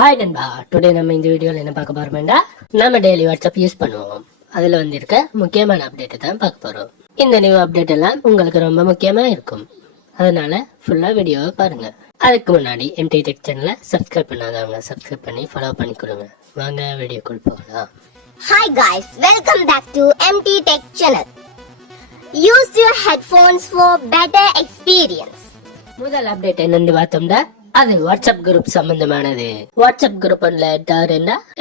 Hi நண்பா, today நம்ம இந்த வீடியோல என்ன பார்க்க போறோம்னா, நம்ம டெய்லி வாட்ஸ்அப் யூஸ் பண்ணுவோம். அதுல வந்திருக்க முக்கியமான அப்டேட் தான் பார்க்க போறோம். இந்த நியூ அப்டேட் எல்லாம் உங்களுக்கு ரொம்ப முக்கியமா இருக்கும். அதனால ஃபுல்லா வீடியோவை பாருங்க. அதுக்கு முன்னாடி எம்டி டெக் சேனலை சப்ஸ்கிரைப் பண்ணாதவங்க சப்ஸ்கிரைப் பண்ணி ஃபாலோ பண்ணிக்கொள்ளுங்க. வாங்க வீடியோக்குள் போகலாம். Hi guys, welcome back to MT Tech channel. Use your headphones for better experience. முதல் அப்டேட் என்னன்னு பார்த்தோம்னா, அது வாட்ஸ்அப் குரூப் சம்பந்தமானது. வாட்ஸ்அப் குரூப்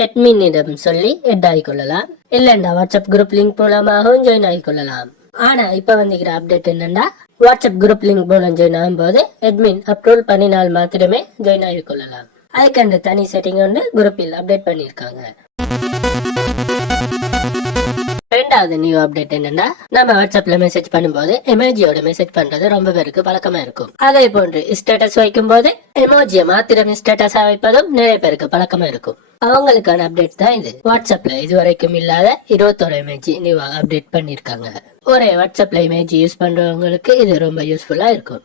அட்மினிடம் சொல்லி ஹெட் ஆகிக்கொள்ளலாம், இல்லண்டா வாட்ஸ்அப் குரூப் லிங்க் மூலமாகவும் ஜாயின் ஆகிக்கொள்ளலாம். ஆனா இப்ப வந்துக்கிற அப்டேட் என்னன்னா, வாட்ஸ்அப் குரூப் லிங்க் மூலம் ஜாயின் ஆகும் போது அட்மின் அப்ரூவல் பண்ணினால் மாத்திரமே ஜாயின் ஆகிக்கொள்ளலாம். அதுக்கு தனி செட்டிங் ஒன்று குரூப்பில் அப்டேட் பண்ணிருக்காங்க. ரெண்டாவது நியூ அப்டேட் என்னன்னா, நம்ம வாட்ஸ்அப்ல மெசேஜ் பண்ணும்போது எமோஜியோட மெசேஜ் பண்றது ரொம்ப பேருக்கு பழக்கமா இருக்கும். அதே போன்று ஸ்டேட்டஸ் வைக்கும் போது எமோஜியை மாத்திரம் ஸ்டேட்டஸா வைப்பதும் நிறைய பேருக்கு பழக்கமா இருக்கும். அவங்களுக்கான அப்டேட் தான் இது. வாட்ஸ்அப்ல இதுவரைக்கும் இல்லாத 21 எமோஜி நியூவா அப்டேட் பண்ணிருக்காங்க. ஒரே வாட்ஸ்அப்ல எமோஜி யூஸ் பண்றவங்களுக்கு இது ரொம்ப யூஸ்ஃபுல்லா இருக்கும்.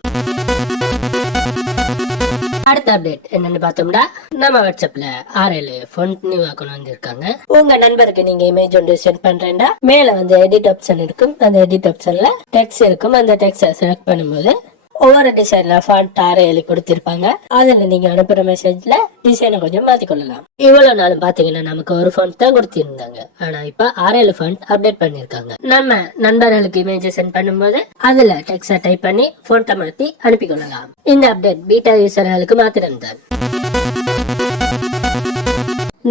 அடுத்த அப்டேட் என்னன்னு பார்த்தோம்னா, நம்ம வாட்ஸ்அப்ல 6 ஃபont நியூவா கொண்டு வந்திருக்காங்க. உங்க நண்பருக்கு நீங்க இமேஜ் ஒன்று சென்ட் பண்றேன்னா மேல வந்து எடிட் ஆப்ஷன் இருக்கும். அந்த எடிட் ஆப்ஷன்ல டெக்ஸ்ட் இருக்கும். அந்த டெக்ஸ்ட செலக்ட் பண்ணும்போது ஒவ்வொரு டிசைன்ல ஃபாண்ட் 6 கொடுத்திருப்பாங்க. அதுல நீங்க அனுப்புற மெசேஜ்ல டிசைனை கொஞ்சம் மாத்திக்கொள்ளலாம். இவ்வளவு நாளும் பாத்தீங்கன்னா நமக்கு ஒரு ஃபாண்ட் தான் கொடுத்திருந்தாங்க. ஆனா இப்ப 6 ஃபாண்ட் அப்டேட் பண்ணிருக்காங்க. நம்ம நண்பர்களுக்கு இமேஜ் சென்ட் பண்ணும்போது அதுல டெக்ஸ்ட டைப் பண்ணி ஃபாண்ட்டை மாத்தி அனுப்பிக்கொள்ளலாம். இந்த அப்டேட் பீட்டா யூசர்களுக்கு மாத்திரம்தான்.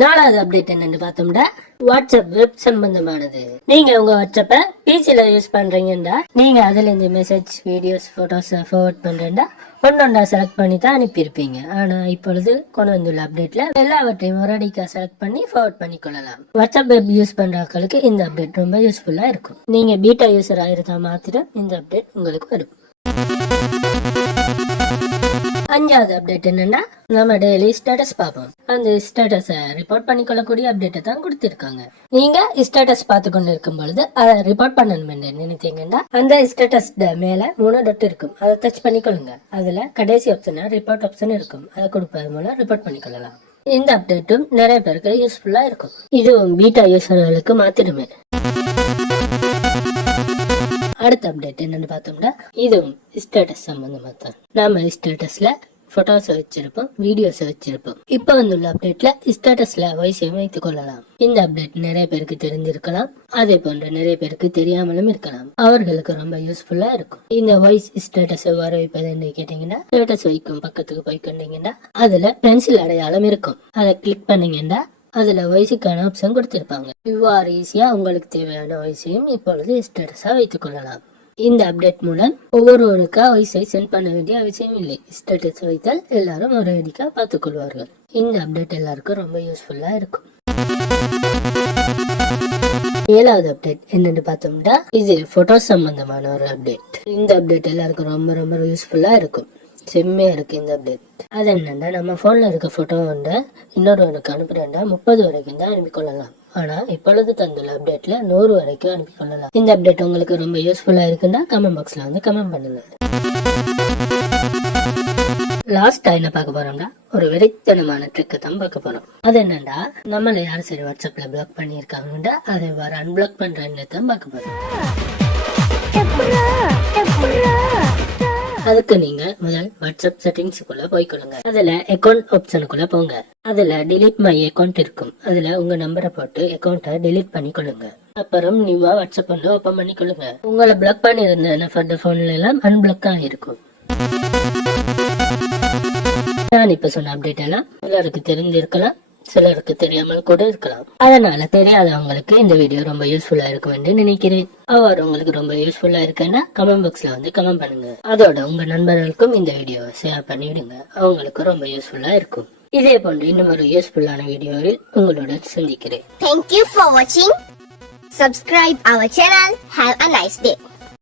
நாலாவது அப்டேட் என்னன்னு பார்த்தோம்னா, வாட்ஸ்அப் வெப் சம்பந்தமானது. நீங்க உங்க வாட்ஸ்அப்ப பிசில யூஸ் பண்றீங்கன்னா நீங்க அதுல இருந்து மெசேஜ், வீடியோஸ், போட்டோஸ் ஃபார்வர்ட் பண்றேன்னா ஒன்னொன்னா செலக்ட் பண்ணி தான் அனுப்பியிருப்பீங்க. ஆனா இப்பொழுது கொண்டு வந்துள்ள அப்டேட்ல எல்லாவற்றையும் ஒரடிக்கா செலக்ட் பண்ணி ஃபார்வர்ட் பண்ணிக்கொள்ளலாம். வாட்ஸ்அப் வெப் யூஸ் பண்றவங்களுக்கு இந்த அப்டேட் ரொம்ப யூஸ்ஃபுல்லா இருக்கும். நீங்க பீட்டா யூசர் ஆயிருந்தா மாத்திரம் இந்த அப்டேட் உங்களுக்கு வரும். அஞ்சாவது அப்டேட் என்னன்னா, நம்ம டெய்லி ஸ்டேட்டஸ் பார்ப்போம். அந்த ஸ்டேட்டஸை ரிப்போர்ட் பண்ணிக்கொள்ளக்கூடிய அப்டேட்டை தான் கொடுத்திருக்காங்க. நீங்க ஸ்டேட்டஸ் பார்த்து கொண்டு இருக்கும் பொழுது அதை ரிப்போர்ட் பண்ணணும் நினைத்தீங்கன்னா அந்த ஸ்டேட்டஸ் மேல 3 டாட் இருக்கும். அதை டச் பண்ணிக்கொள்ளுங்க. அதுல கடைசி ஆப்ஷன் ரிப்போர்ட் ஆப்ஷன் இருக்கும். அதை கொடுப்பது மூலம் ரிப்போர்ட் பண்ணிக்கொள்ளலாம். இந்த அப்டேட்டும் நிறைய பேருக்கு யூஸ்ஃபுல்லா இருக்கும். இதுவும் பீட்டா யூசர்களுக்கு மாத்திரமே. அடுத்த அப்டேட் என்னன்னு பார்த்தோம்னா, இதுவும் ஸ்டேட்டஸ் சம்பந்தமா தான். நாம ஸ்டேட்டஸ்ல போட்டோஸ் வச்சிருப்போம், வீடியோஸ் வச்சிருப்போம். இப்ப வந்துள்ள அப்டேட்ல ஸ்டேட்டஸ்ல வாய்ஸையும் வைத்துக் கொள்ளலாம். இந்த அப்டேட் நிறைய பேருக்கு தெரிஞ்சிருக்கலாம், அதே போன்ற நிறைய பேருக்கு தெரியாமலும் இருக்கலாம். அவர்களுக்கு ரொம்ப யூஸ்ஃபுல்லா இருக்கும். இந்த வாய்ஸ் ஸ்டேட்டஸ் வர வைப்பது கேட்டீங்கன்னா, ஸ்டேட்டஸ் வைக்கும் பக்கத்துக்கு போய்கொண்டீங்கன்னா அதுல பென்சில் அடையாளம் இருக்கும். அதை கிளிக் பண்ணீங்கன்னா அதுல வாய்ஸுக்கான ஆப்ஷன் கொடுத்திருப்பாங்க. இவ்வாறு ஈஸியா உங்களுக்கு தேவையான வாய்ஸையும் இப்பொழுது ஸ்டேட்டஸா வைத்துக் கொள்ளலாம். இந்த அப்டேட் மூலம் ஒவ்வொருவருக்கா வாய்ஸை சென்ட் பண்ண வேண்டிய அவசியம் இல்லை. ஸ்டேட்டஸ் வைத்தால் எல்லாரும் ஒரு அடிக்கா பார்த்துக் கொள்வார்கள். இந்த அப்டேட் எல்லாருக்கும் ரொம்ப யூஸ்ஃபுல்லா இருக்கும். ஏழாவது அப்டேட் என்னன்னு பார்த்தோம்னா, இது போட்டோ சம்பந்தமான ஒரு அப்டேட். இந்த அப்டேட் எல்லாருக்கும் ரொம்ப ரொம்ப யூஸ்ஃபுல்லா இருக்கும். செம்மையா இருக்கு இந்த அப்டேட். அது என்னன்னா, நம்ம போன்ல இருக்க போட்டோ இன்னொருவனுக்கு அனுப்புறேன்டா 30 வரைக்கும் தான் அனுப்பிக்கொள்ளலாம். ஆனா இப்பொழுது தந்துள்ள அப்டேட்ல 100 வரைக்கும் அனுப்பிக்கொள்ளலாம். இந்த அப்டேட் உங்களுக்கு ரொம்ப யூஸ்ஃபுல்லா இருக்குன்னா கமெண்ட் பாக்ஸ்ல வந்து கமெண்ட் பண்ணுங்க. லாஸ்டா என்ன பார்க்க போறோம்னா, ஒரு வெறித்தனமான ட்ரிக் தான் பார்க்க போறோம். அது என்னன்னா, நம்மள யாரும் சரி வாட்ஸ்அப்ல பிளாக் பண்ணிருக்காங்கன்னா அதை வர அன்பிளாக் பண்றேன்னு தான் பார்க்க போறோம். அதுக்கு நீங்க முதல் வாட்ஸ்அப் செட்டிங்ஸ்க்குள்ள போய்க்கொள்ளுங்க. அதுல அக்கௌண்ட் ஆப்ஷனுக்குள்ள போங்க. அதுல delete my account இருக்கும். அதுல உங்க நம்பரை போட்டு அக்கௌண்ட்டை delete பண்ணிக்கொள்ளுங்க. அப்புறம் நியூவா வாட்ஸ்அப் வந்து ஓபன் பண்ணிக்கொள்ளுங்க. உங்களை பிளாக் பண்ணிருந்த போன்ல எல்லாம் அன்பிளாக் ஆகிருக்கும். நான் இப்ப சொன்ன அப்டேட் எல்லாம் எல்லாருக்கு தெரிஞ்சிருக்கலாம், சிலருக்கு தெரியாமல் கூட இருக்கலாம். அதனால தெரியாதவங்களுக்கு இந்த வீடியோ ரொம்ப யூஸ்ஃபுல்லா இருக்கும் என்று நினைக்கிறேன். அவர் உங்களுக்கு ரொம்ப யூஸ்ஃபுல்லா இருக்குன்னா கமெண்ட் பாக்ஸ்ல வந்து கமெண்ட் பண்ணுங்க. அதோட உங்க நண்பர்களுக்கும் இந்த வீடியோவை ஷேர் பண்ணிவிடுங்க. அவங்களுக்கு ரொம்ப யூஸ்ஃபுல்லா இருக்கும். இதே போன்று இன்னும் ஒரு யூஸ்ஃபுல்லான வீடியோவில் உங்களுடன் சந்திக்கிறேன். Thank you for watching. Subscribe our channel. Have a nice day.